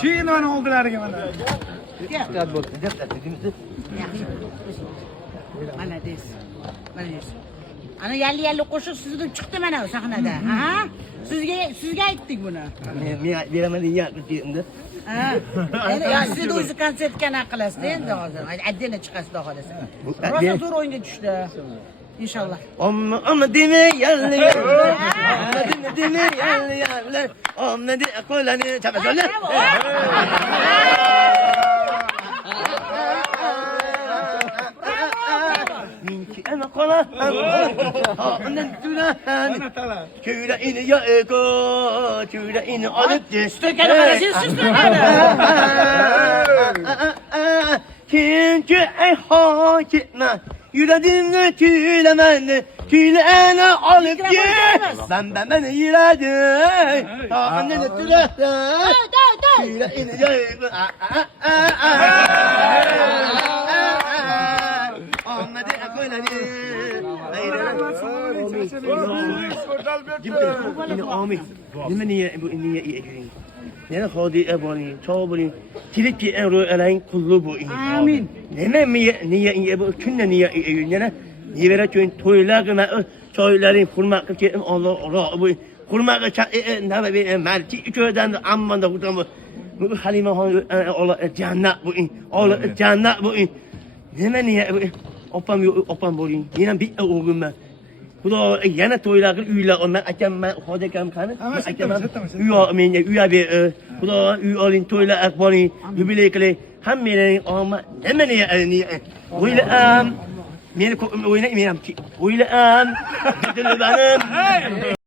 Şimdi bana oldular bana. Malades. Malades. Ana yerli qo'shiq sizdan chiqdi mana sahnada. Ha? Sizga aytdik buni. Men beraman deyapti. Ha. Ya siz o'zi konsertga qilasizda endi hozir. Addini chiqasiz xudo xolasa. Rosa zo'r o'yinga tushdi. İnşallah. Amma deme yalı yalı. Amma deme yalı yalı. Amma de akolani çabuk söyle. Minki ana kola. Annen tuna. Küre ini ya ego. Küre ini alıp düştü. Çünkü ey hakime. Yüreğimde tüylemeni alıp git. Ben yüreğim. Anneni tüylemeni. Yüreğini yayıp. Ahmet'e koylanı. Yine Ahmet. Niye iyi? Ne hadi ebani, çabani, tilki enro elen kullu bu. Amin. Niye bu künne niye niye vere kün toylarına toyların kurmak ki Allah bu kurmak ne be merti köyden amman da bu Halime Allah cennet bu Allah cennet bu. Niye opam bu yine bir oğlum ben. Bu da yine toylarla üyle onlar akem ben hodekam kanı akem üye bir bu da üye toylar akbani jubilekle hem benim ama hemen niye öyle beni oyuna eminim ki öyle dedim benim